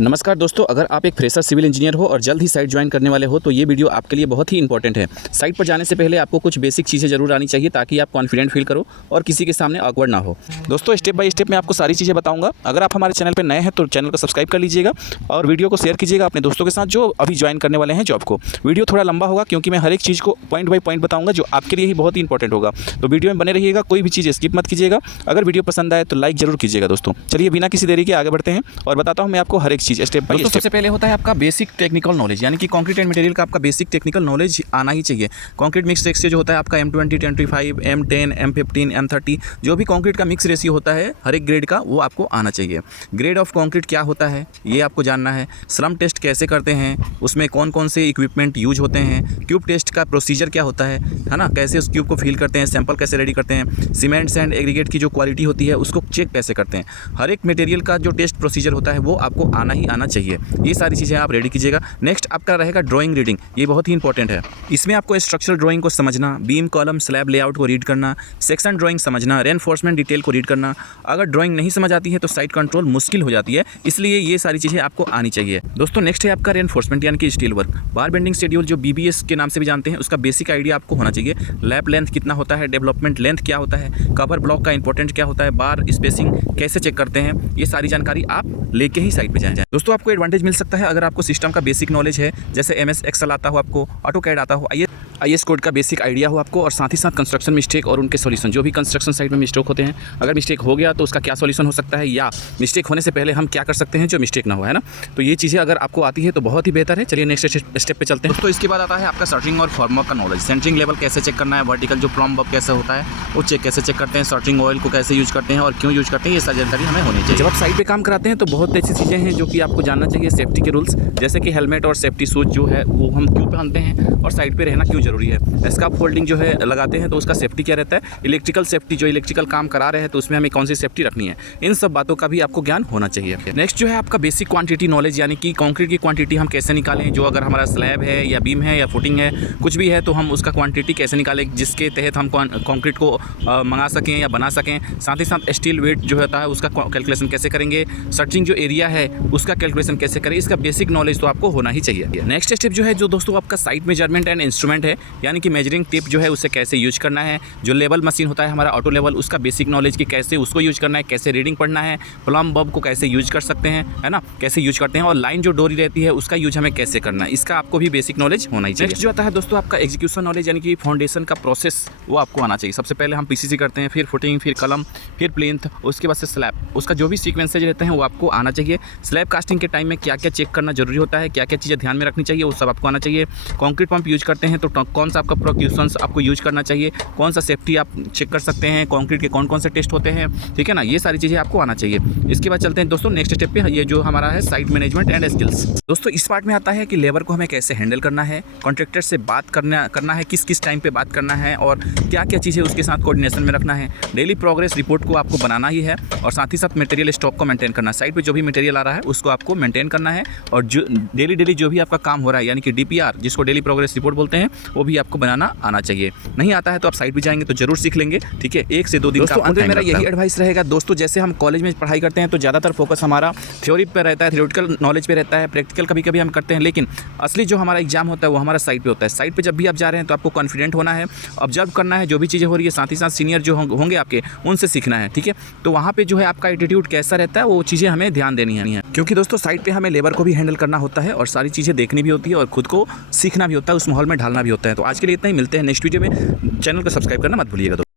नमस्कार दोस्तों, अगर आप एक फ्रेशर सिविल इंजीनियर हो और जल्द ही साइट ज्वाइन करने वाले हो तो ये वीडियो आपके लिए बहुत ही इंपॉर्टेंट है। साइट पर जाने से पहले आपको कुछ बेसिक चीज़ें जरूर आनी चाहिए ताकि आप कॉन्फिडेंट फील करो और किसी के सामने ऑकवर्ड ना हो। दोस्तों, स्टेप बाय स्टेप मैं आपको सारी चीज़ें बताऊंगा। अगर आप हमारे चैनल पर नए हैं तो चैनल को सब्सक्राइब कर लीजिएगा और वीडियो को शेयर कीजिएगा अपने दोस्तों के साथ जो अभी ज्वाइन करने वाले हैं जॉब को। वीडियो थोड़ा लंबा होगा क्योंकि मैं हर एक चीज़ को पॉइंट बाय पॉइंट बताऊँगा जो आपके लिए ही बहुत ही इंपॉर्टेंट होगा। तो वीडियो में बने रहिएगा, कोई भी चीज़ स्किप मत कीजिएगा। अगर वीडियो पसंद आए तो लाइक जरूर कीजिएगा। दोस्तों चलिए बिना किसी देरी के आगे बढ़ते हैं और बताता हूँ मैं आपको हर एक चीज़ स्टेप बाय स्टेप। सबसे पहले होता है आपका बेसिक टेक्निकल नॉलेज, यानी कि कंक्रीट एंड मटेरियल का आपका बेसिक टेक्निकल नॉलेज आना ही चाहिए। कंक्रीट मिक्स रेशियो जो होता है आपका M20, M25, M10, M15, M30, जो भी कंक्रीट का मिक्स रेशियो होता है हर एक ग्रेड का वो आपको आना चाहिए। ग्रेड ऑफ कंक्रीट क्या होता है ये आपको जानना है। स्लम टेस्ट कैसे करते हैं, उसमें कौन कौन से इक्विपमेंट यूज होते हैं, क्यूब टेस्ट का प्रोसीजर क्या होता है ना, कैसे उस क्यूब को फिल करते हैं, सैंपल कैसे रेडी करते हैं, सीमेंट्स एंड एग्रीगेट की जो क्वालिटी होती है उसको चेक कैसे करते हैं। हर एक मटेरियल का जो टेस्ट प्रोसीजर होता है वो आपको आना ही आना चाहिए। ये सारी चीज़ें आप रेडी कीजिएगा। नेक्स्ट आपका रहेगा ड्राइंग रीडिंग, ये बहुत ही इंपॉर्टेंट है। इसमें आपको स्ट्रक्चरल ड्राइंग को समझना, बीम कॉलम स्लैब लेआउट को रीड करना, सेक्शन ड्राइंग समझना, रेनफोर्समेंट डिटेल को रीड करना। अगर ड्राइंग नहीं समझ आती है तो साइट कंट्रोल मुश्किल हो जाती है, इसलिए ये सारी चीज़ें आपको आनी चाहिए। दोस्तों नेक्स्ट है आपका रेनफोर्समेंट यानी कि स्टील वर्क। बार बेंडिंग शेड्यूल जो BBS के नाम से भी जानते हैं उसका बेसिक आइडिया आपको होना चाहिए। लैप लेंथ कितना होता है, डेवलपमेंट लेंथ क्या होता है, कवर ब्लॉक का इंपॉर्टेंट क्या होता है, बार स्पेसिंग कैसे चेक करते हैं, ये सारी जानकारी आप लेके ही साइट पे जाएं। दोस्तों आपको एडवांटेज मिल सकता है अगर आपको सिस्टम का बेसिक नॉलेज है, जैसे MS एक्सेल आता हो आपको, ऑटोकैड आता हो, IS कोड का बेसिक आइडिया हो आपको, और साथ ही साथ कंस्ट्रक्शन मिस्टेक और उनके सॉल्यूशन, जो भी कंस्ट्रक्शन साइट में मिस्टेक होते हैं, अगर मिस्टेक हो गया तो उसका क्या सॉल्यूशन हो सकता है या मिस्टेक होने से पहले हम क्या कर सकते हैं जो मिस्टेक ना हो, है ना। तो ये चीज़ें अगर आपको आती है तो बहुत ही बेहतर है। चलिए नेक्स्ट स्टेप पे चलते हैं। दोस्तों इसके बाद आता है आपका शटरिंग और फॉर्मवर्क का नॉलेज। सेंटरिंग लेवल कैसे चेक करना है, वर्टिकल जो प्लॉम वर्क कैसे होता है वो चेक कैसे चेक करते हैं, शटरिंग ऑयल को कैसे यूज करते हैं और क्यों यूज करते हैं, ये सारी जानकारी हमें होनी चाहिए। जब आप साइट पे काम कराते हैं तो बहुत ऐसी चीज़ें हैं जो कि आपको जानना चाहिए। सेफ्टी के रूल्स, जैसे कि हेलमेट और सेफ्टी शूज जो है वो हम क्यों पहनते हैं और साइट पे रहना क्यों जरूरी है। स्कार्फ फोल्डिंग जो है लगाते हैं तो उसका सेफ्टी क्या रहता है। इलेक्ट्रिकल सेफ्टी, जो इलेक्ट्रिकल काम करा रहे हैं तो उसमें हमें कौन सी सेफ्टी रखनी है, इन सब बातों का भी आपको ज्ञान होना चाहिए। नेक्स्ट जो है आपका बेसिक क्वांटिटी नॉलेज, यानी कि कंक्रीट की क्वांटिटी हम कैसे निकालें, जो अगर हमारा स्लैब है या बीम है या फुटिंग है कुछ भी है तो हम उसका क्वांटिटी कैसे निकालें जिसके तहत हम कंक्रीट को मंगा सकें या बना सकें। साथ ही साथ स्टील वेट जो होता है उसका कैलकुलेशन कैसे करेंगे, शटरिंग जो एरिया है उसका कैलकुलेशन कैसे करें, इसका बेसिक नॉलेज तो आपको होना ही चाहिए। नेक्स्ट स्टेप जो है जो दोस्तों आपका साइट मेजरमेंट एंड इंस्ट्रूमेंट है, यानी कि मेजरिंग टिप जो है उसे कैसे यूज करना है, जो लेवल मशीन होता है हमारा ऑटो लेवल, उसका बेसिक नॉलेज कि कैसे उसको यूज करना है, कैसे रीडिंग पढ़ना है, प्लम बब को कैसे यूज कर सकते हैं, है ना, कैसे यूज करते हैं, और लाइन जो डोरी रहती है उसका यूज हमें कैसे करना है, इसका आपको भी बेसिक नॉलेज होना ही चाहिए। नेक्स्ट जो आता है दोस्तों आपका एग्जीक्यूशन नॉलेज, यानी कि फाउंडेशन का प्रोसेस वो आपको आना चाहिए। सबसे पहले हम PCC करते हैं, फिर फुटिंग, फिर कलम, फिर प्लिंथ, उसके बाद से स्लैब, उसका जो भी सीक्वेंसेज रहते हैं वो आपको आना चाहिए। स्लैब कास्टिंग के टाइम में क्या क्या चेक करना जरूरी होता है, क्या क्या चीज़ें ध्यान में रखनी चाहिए वो सब आपको आना चाहिए। कंक्रीट पंप यूज करते हैं तो कौन सा आपका प्रोक्यूशंस आपको यूज करना चाहिए, कौन सा सेफ्टी आप चेक कर सकते हैं, कंक्रीट के कौन कौन से टेस्ट होते हैं, ठीक है ना, ये सारी चीज़ें आपको आना चाहिए। इसके बाद चलते हैं दोस्तों नेक्स्ट स्टेप पे, ये जो हमारा है साइट मैनेजमेंट एंड स्किल्स। दोस्तों इस पार्ट में आता है कि लेबर को हमें कैसे हैंडल करना है, कॉन्ट्रैक्टर से बात करना है, किस किस टाइम पे बात करना है और क्या क्या चीज़ें उसके साथ कोऑर्डिनेशन में रखना है। डेली प्रोग्रेस रिपोर्ट को आपको बनाना ही है और साथ ही साथ मटेरियल स्टॉक को मेंटेन करना है। साइट पे जो भी मटेरियल आ रहा है उसको आपको मेंटेन करना है और जो डेली जो भी आपका काम हो रहा है, यानी कि DPR जिसको डेली प्रोग्रेस रिपोर्ट बोलते हैं, वो भी आपको बनाना आना चाहिए। नहीं आता है तो आप साइट पे जाएंगे तो जरूर सीख लेंगे, ठीक है। 1 से 2 दिन का अंत में मेरा यही एडवाइस रहेगा दोस्तों। जैसे हम कॉलेज में पढ़ाई करते हैं तो ज़्यादातर फोकस हमारा थ्योरी पे रहता है, थ्योरेटिकल नॉलेज पे रहता है, प्रैक्टिकल कभी कभी हम करते हैं, लेकिन असली जो हमारा एग्जाम होता है वो हमारा साइट पे होता है। साइट पे जब भी आप जा रहे हैं तो आपको कॉन्फिडेंट होना है, ऑब्जर्व करना है जो भी चीज़ें हो रही है, साथ ही साथ सीनियर जो होंगे आपके उनसे सीखना है, ठीक है। तो वहाँ पे जो है आपका एटीट्यूड कैसा रहता है वो चीज़ें हमें ध्यान देनी है, क्योंकि दोस्तों साइट पे हमें लेबर को भी हैंडल करना होता है और सारी चीज़ें देखनी भी होती है और खुद को सीखना भी होता है, उस माहौल में ढालना भी होता है। तो आज के लिए इतना ही, मिलते हैं नेक्स्ट वीडियो में। चैनल को सब्सक्राइब करना मत भूलिएगा।